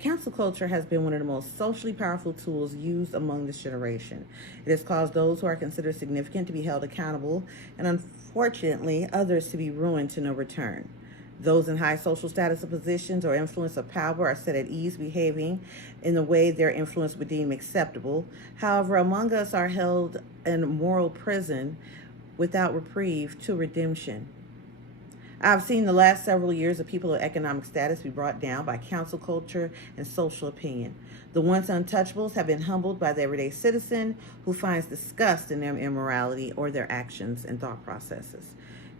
Cancel culture has been one of the most socially powerful tools used among this generation. It has caused those who are considered significant to be held accountable, and unfortunately, others to be ruined to no return. Those in high social status of positions or influence of power are set at ease, behaving in the way their influence would deem acceptable. However, among us are held in moral prison without reprieve to redemption. I've seen the last several years of people of economic status be brought down by cancel culture and social opinion. The once untouchables have been humbled by the everyday citizen who finds disgust in their immorality or their actions and thought processes.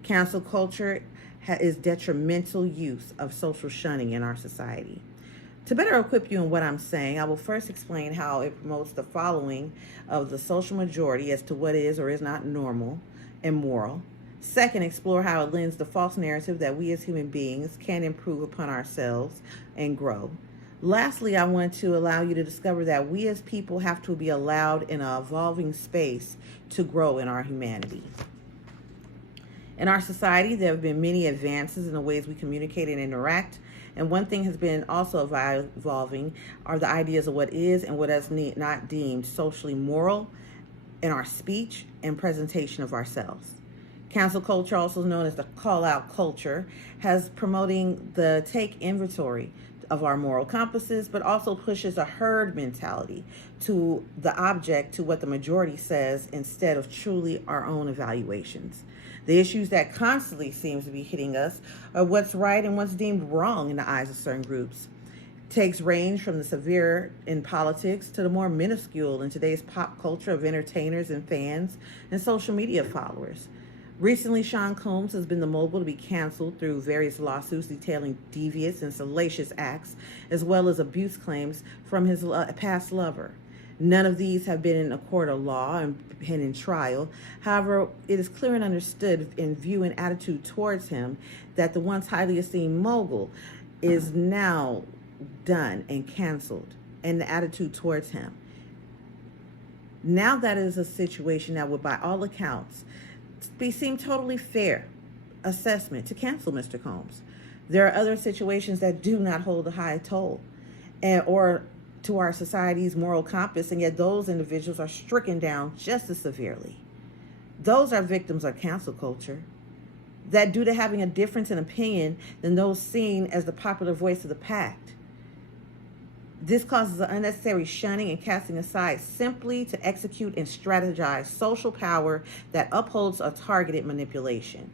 Cancel culture is detrimental use of social shunning in our society. To better equip you in what I'm saying, I will first explain how it promotes the following of the social majority as to what is or is not normal and moral. Second, explore how it lends the false narrative that we as human beings can improve upon ourselves and grow. Lastly, I want to allow you to discover that we as people have to be allowed in an evolving space to grow in our humanity. In our society, there have been many advances in the ways we communicate and interact, and one thing has been also evolving are the ideas of what is and what is not deemed socially moral in our speech and presentation of ourselves. Cancel culture, also known as the call-out culture, has promoting the take inventory of our moral compasses, but also pushes a herd mentality to the object to what the majority says instead of truly our own evaluations. The issues that constantly seems to be hitting us are what's right and what's deemed wrong in the eyes of certain groups. Takes range from the severe in politics to the more minuscule in today's pop culture of entertainers and fans and social media followers. Recently, Sean Combs has been the mogul to be canceled through various lawsuits detailing devious and salacious acts, as well as abuse claims from his past lover. None of these have been in a court of law and been in trial. However, it is clear and understood in view and attitude towards him that the once highly esteemed mogul is now done and canceled, and the attitude towards him. Now that is a situation that would, by all accounts, seem totally fair assessment to cancel Mr. Combs. There are other situations that do not hold a high toll or to our society's moral compass, and yet those individuals are stricken down just as severely. Those are victims of cancel culture that, due to having a difference in opinion than those seen as the popular voice of the pack, this causes an unnecessary shunning and casting aside simply to execute and strategize social power that upholds a targeted manipulation.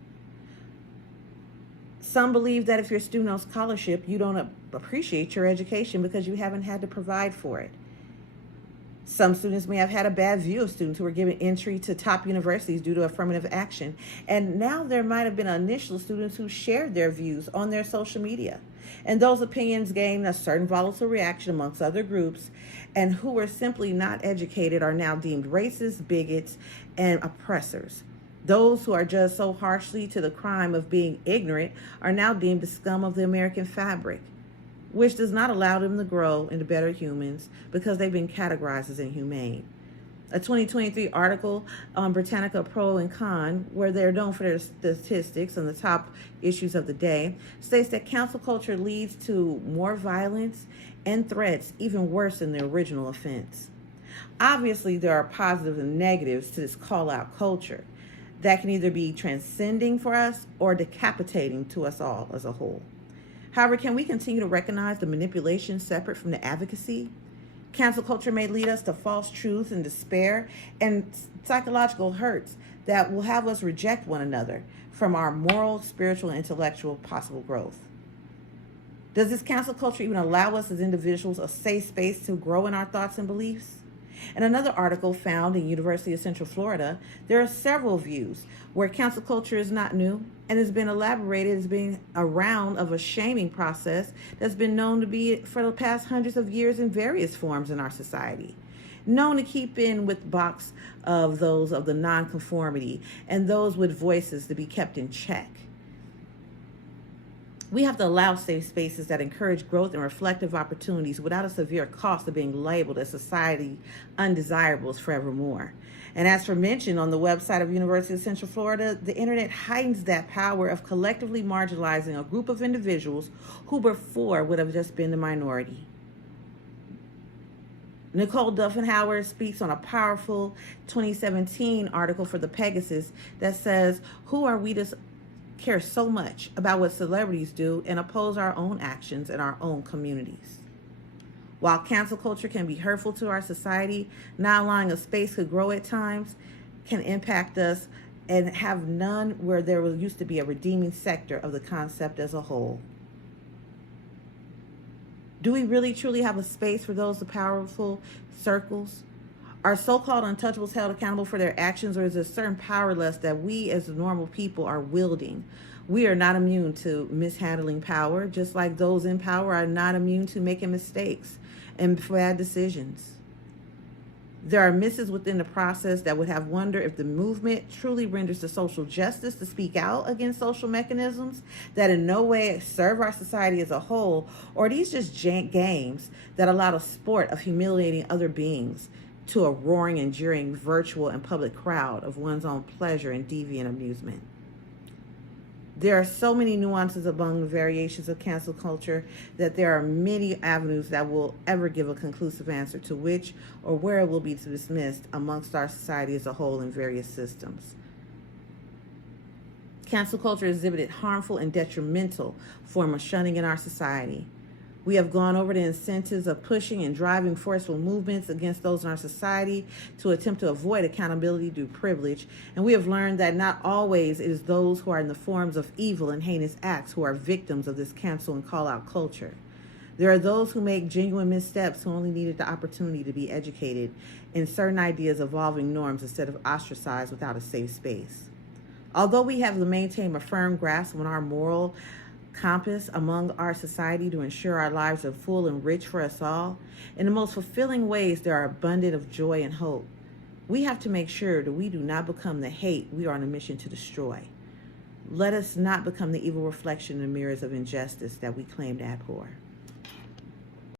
Some believe that if you're a student on scholarship, you don't appreciate your education because you haven't had to provide for it. Some students may have had a bad view of students who were given entry to top universities due to affirmative action. And now there might have been initial students who shared their views on their social media. And those opinions gained a certain volatile reaction amongst other groups, and who were simply not educated are now deemed racist, bigots, and oppressors. Those who are judged so harshly to the crime of being ignorant are now deemed the scum of the American fabric, which does not allow them to grow into better humans because they've been categorized as inhumane. A 2023 article on Britannica Pro and Con, where they're known for their statistics on the top issues of the day, states that cancel culture leads to more violence and threats, even worse than the original offense. Obviously, there are positives and negatives to this call-out culture that can either be transcending for us or decapitating to us all as a whole. However, can we continue to recognize the manipulation separate from the advocacy? Cancel culture may lead us to false truths and despair and psychological hurts that will have us reject one another from our moral, spiritual, and intellectual possible growth. Does this cancel culture even allow us as individuals a safe space to grow in our thoughts and beliefs? In another article found in University of Central Florida, there are several views where cancel culture is not new and has been elaborated as being a round of a shaming process that's been known to be for the past hundreds of years in various forms in our society, known to keep in with the box of those of the nonconformity and those with voices to be kept in check. We have to allow safe spaces that encourage growth and reflective opportunities without a severe cost of being labeled as society undesirables forevermore. And as for mentioned on the website of University of Central Florida, the internet heightens that power of collectively marginalizing a group of individuals who before would have just been the minority. Nicole Duffenhauer speaks on a powerful 2017 article for the Pegasus that says, "Who are we to care so much about what celebrities do and oppose our own actions in our own communities?" While cancel culture can be hurtful to our society, not allowing a space to grow at times can impact us and have none where there used to be a redeeming sector of the concept as a whole. Do we really truly have a space for those powerful circles? Are so-called untouchables held accountable for their actions, or is there a certain powerless that we as normal people are wielding? We are not immune to mishandling power, just like those in power are not immune to making mistakes and bad decisions. There are misses within the process that would have wondered if the movement truly renders the social justice to speak out against social mechanisms that in no way serve our society as a whole, or are these just games that allow the sport of humiliating other beings to a roaring and jeering virtual and public crowd of one's own pleasure and deviant amusement? There are so many nuances among the variations of cancel culture that there are many avenues that will ever give a conclusive answer to which or where it will be dismissed amongst our society as a whole in various systems. Cancel culture exhibited harmful and detrimental form of shunning in our society. We have gone over the incentives of pushing and driving forceful movements against those in our society to attempt to avoid accountability through privilege, and we have learned that not always it is those who are in the forms of evil and heinous acts who are victims of this cancel and call-out culture. There are those who make genuine missteps who only needed the opportunity to be educated in certain ideas evolving norms instead of ostracized without a safe space. Although we have to maintain a firm grasp on our moral compass among our society to ensure our lives are full and rich for us all, in the most fulfilling ways there are abundant of joy and hope, we have to make sure that we do not become the hate we are on a mission to destroy. Let us not become the evil reflection in the mirrors of injustice that we claim to abhor.